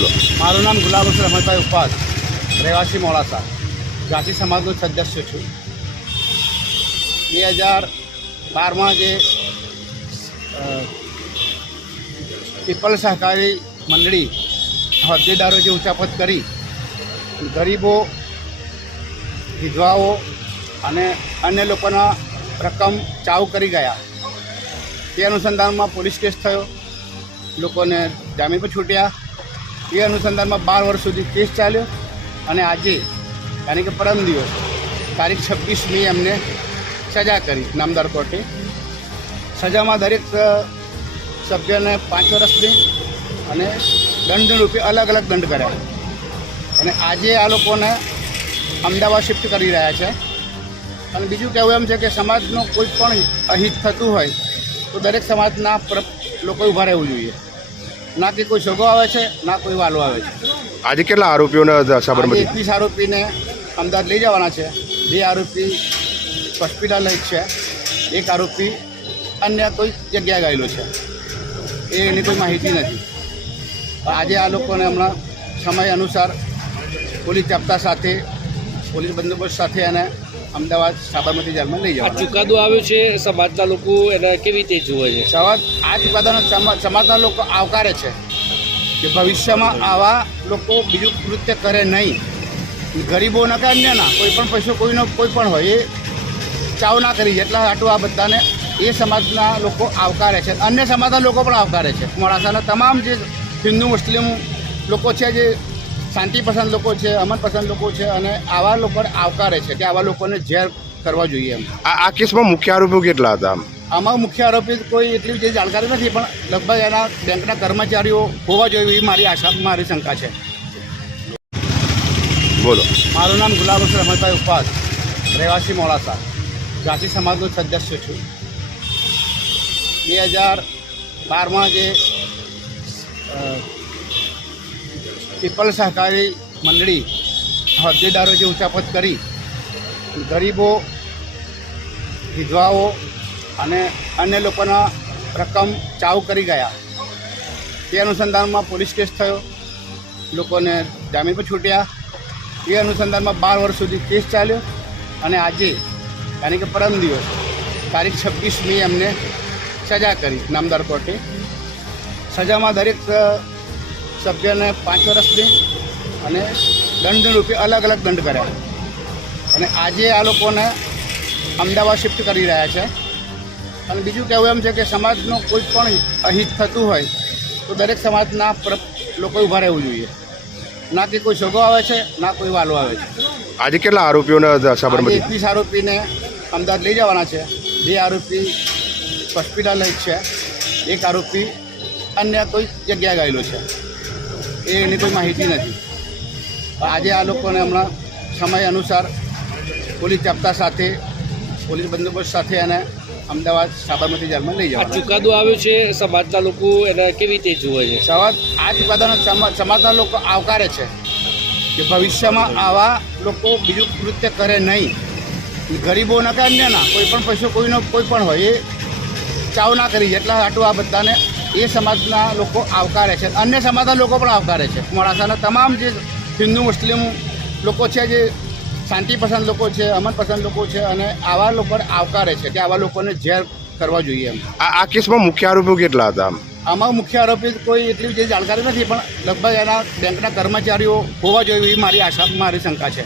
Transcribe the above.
નામ ગુલાબ રમણભાઈ ઉપાસ રહેવાસી મોડાસા. જાતિ સમાજનો સદસ્ય છું. બે હજાર બારમાં જે પીપલ સહકારી મંડળી હોદ્દેદારો જે ઉચાપત કરી, ગરીબો, વિધવાઓ અને અન્ય લોકોના રકમ ચાવ કરી ગયા. તે અનુસંધાનમાં પોલીસ કેસ થયો. લોકોને જામીન પર છૂટ્યા. એ અનુસંધાનમાં બાર વર્ષ સુધી કેસ ચાલ્યો અને આજે, યાની કે પરમ દિવસ, તારીખ છવ્વીસ મે એમને સજા કરી નામદાર કોર્ટે. સજામાં દરેક સભ્યને પાંચ વર્ષની અને દંડ રૂપે અલગ અલગ દંડ કર્યા. અને આજે આ લોકોને અમદાવાદ શિફ્ટ કરી રહ્યા છે. અને બીજું કહેવું એમ છે કે સમાજનું કોઈ પણ અહિત થતું હોય, તો દરેક સમાજના લોકો ઊભા રહેવું જોઈએ. ના કે કોઈ સગો આવે છે ના કોઈ વાલો આવે છે. આજે કેટલા આરોપીઓને સાબરમતી એકવીસ આરોપીને અમદાવાદ લઈ જવાના છે. બે આરોપી હોસ્પિટલ છે. એક આરોપી અન્ય કોઈ જગ્યાએ ગયેલો છે. એ એની કોઈ માહિતી નથી. આજે આ લોકોને હમણાં સમય અનુસાર પોલીસ ચપ્તા સાથે પોલીસ બંદોબસ્ત સાથે એને અમદાવાદ સાબરમતી જેલમાં લઈ આ જવાના ચુકાદો આવ્યો છે સમાજના લોકો એને કેવી રીતે જુએ છે? સમાજ આ ચુકાદાનો સમા- સમાજના લોકો આવકારે છે કે ભવિષ્યમાં આવા લોકો બીજું કૃત્ય કરે નહીં. ગરીબોના કે અન્યના કોઈ પણ પૈસો કોઈનો કોઈ પણ હોય એ ચાવ ના કરી. એટલા હાટું આ બધાને એ સમાજના લોકો આવકારે છે. અન્ય સમાજના લોકો પણ આવકારે છે. મોડાસાના તમામ જે હિન્દુ મુસ્લિમ લોકો છે જે શાંતિ પસંદ લોકો છે અમન પસંદ લોકો છે અને આવા લોકોને આવકારે છે કે આવા લોકોને ઝેર કરવા જોઈએ એમ. આ આ કેસમાં મુખ્ય આરોપીઓ કેટલા હતા આમ? આમાં મુખ્ય આરોપી કોઈ એટલી બધી જાણકારી નથી પણ લગભગ એના બેંકના કર્મચારીઓ હોવા જોઈએ એવી મારી આશા મારી શંકા છે. બોલો. મારું નામ ગુલાબ રમણભાઈ ઉપાસ રહેવાસી મોડાસા. જાતિ સમાજનો સદસ્ય છું. બે હજાર બારમાં જે પીપલ સહકારી મંડળી હોદ્દેદારો જે ઉચાપત કરી, ગરીબો, વિધવાઓ અને અન્ય લોકોના રકમ ચાવ કરી ગયા. તે અનુસંધાનમાં પોલીસ કેસ થયો. લોકોને જામીન પર છૂટ્યા. એ અનુસંધાનમાં બાર વર્ષ સુધી કેસ ચાલ્યો અને આજે યાની કે પરમ દિવસ, તારીખ છવ્વીસમી એમને સજા કરી, નામદાર કોર્ટે. સજામાં દરેક સભ્યને પાંચ વર્ષની અને દંડ રૂપે અલગ અલગ દંડ કર્યા. અને આજે આ લોકોને અમદાવાદ શિફ્ટ કરી રહ્યા છે. અને બીજું કહેવું એમ છે કે સમાજનું કોઈ પણ અહિત થતું હોય તો દરેક સમાજના લોકો ઊભા રહેવું જોઈએ. ના કે કોઈ સોગો આવે છે ના કોઈ વાલો આવે છે. આજે કેટલા આરોપીઓને સાબરમતી? એકવીસ આરોપીને અમદાવાદ લઈ જવાના છે. બે આરોપી હોસ્પિટલ છે. એક આરોપી અન્ય કોઈ જગ્યાએ ગયેલો છે. એ એની કોઈ માહિતી નથી આજે આ લોકોને હમણાં સમય અનુસાર પોલીસ ચપ્તા સાથે પોલીસ બંદોબસ્ત સાથે એને અમદાવાદ સાબરમતી જેલમાં લઈ છે. ચુકાદો આવ્યો છે સમાજના લોકો એને કેવી રીતે જુએ છે સમાજ આ ચુકાદાનો સમા- સમાજના લોકો આવકારે છે કે ભવિષ્યમાં આવા લોકો બીજું કૃત્ય કરે નહીં ગરીબોના કે અન્યના કોઈ પણ પૈસો કોઈનો કોઈ પણ હોય એ ચાવ ના કરી. એટલા હાટું આ બધાને એ સમાજના લોકો આવકારે છે. અન્ય સમાજના લોકો પણ આવકારે છે. મોડાસાના તમામ જે હિન્દુ મુસ્લિમ લોકો છે જે શાંતિ પસંદ લોકો છે અમન પસંદ લોકો છે અને આવા લોકોને આવકારે છે કે આવા લોકોને ઝેર કરવા જોઈએ એમ. આ કેસમાં મુખ્ય આરોપીઓ કેટલા હતા આમાં મુખ્ય આરોપી કોઈ એટલી બધી જાણકારી નથી પણ લગભગ એના બેંકના કર્મચારીઓ હોવા જોઈએ એવી મારી આશા મારી શંકા છે.